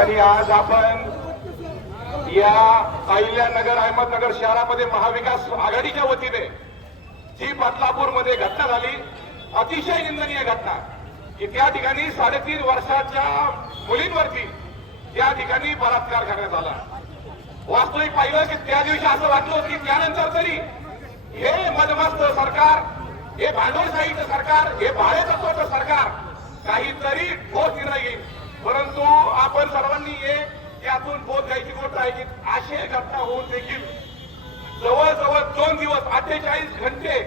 आणि आज आपण या अहिल्यानगर अहमदनगर शहरामध्ये महाविकास आघाडीच्या वतीने जी बदलापूरमध्ये घटना झाली अतिशय निंदनीय घटना. की त्या ठिकाणी साडेतीन वर्षाच्या मुलींवरती त्या ठिकाणी बलात्कार करण्यात आला. वास्तविक पाहिलं की त्या दिवशी असं वाटलं की त्यानंतर तरी हे मदमस्त सरकार हे भांडवलशाहीचं सरकार हे भाडेतत्वाचं सरकार काहीतरी ठोस निर्णय घेईल. परंतु आपण सर्वांनी हे यातून बोध घ्यायची गोष्ट आहे की असे घटना होऊन देखील जवळजवळ दोन दिवस अठ्ठेचाळीस घंटे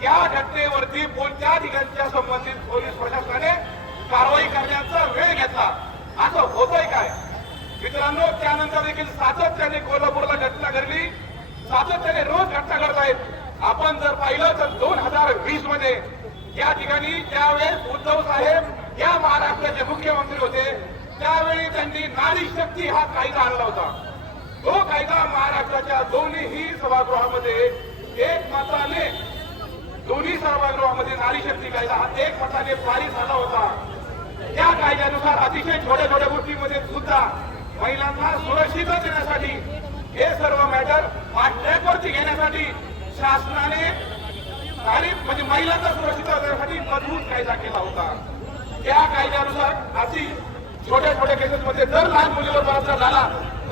त्या घटनेवरती कोणत्या ठिकाणच्या संबंधित पोलीस प्रशासनाने कारवाई करण्याचा वेळ घेतला. असं होतंय काय? मित्रांनो त्यानंतर देखील सातत्याने कोल्हापूरला घटना घडली. सातत्याने रोज घटना घडत आहेत. आपण जर पाहिलं तर दोन हजार वीसमध्ये या ठिकाणी त्यावेळेस उद्धव साहेब या महाराष्ट्राचे मुख्यमंत्री होते. त्यावेळी त्यांनी नारी शक्ती हा कायदा आणला होता. तो कायदा महाराष्ट्राच्या दोन्हीही सभागृहामध्ये एक मताने दोन्ही सभागृहामध्ये नारी शक्ती कायदा हा एक मताने पारित झाला होता. त्या कायद्यानुसार अतिशय छोट्या छोट्या गोष्टीमध्ये सुद्धा महिलांना सुरक्षितता देण्यासाठी हे सर्व मॅटर ट्रॅकवरती घेण्यासाठी शासनाने आणि म्हणजे महिलांना सुरक्षितता देण्यासाठी मजबूत कायदा केला होता. त्या कायद्यानुसार अशी छोट्या छोट्या केसेसमध्ये जर लहान मुलीवर बलात्कार झाला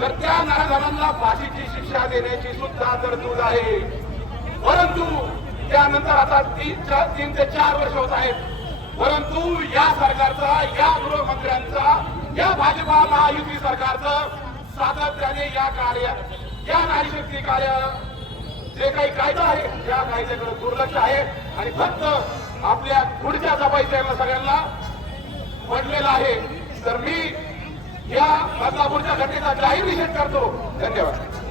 तर त्या नाराजांना फाशीची शिक्षा देण्याची सुद्धा तरतूद आहे. परंतु त्यानंतर आता तीन चार तीन ते चार वर्ष होत आहेत. परंतु या सरकारचा या गृहमंत्र्यांचा या भाजपा महायुती सरकारचं सातत्याने या कार्य या नारीशक्ती कार्य जे काही कायदा आहे या कायद्याकडे दुर्लक्ष आहे. आणि फक्त आपल्या पुढच्या जपायच्या सगळ्यांना आहे. तर मी या बदलापूरच्या घटनेचा जाहीर निषेध करतो धन्यवाद.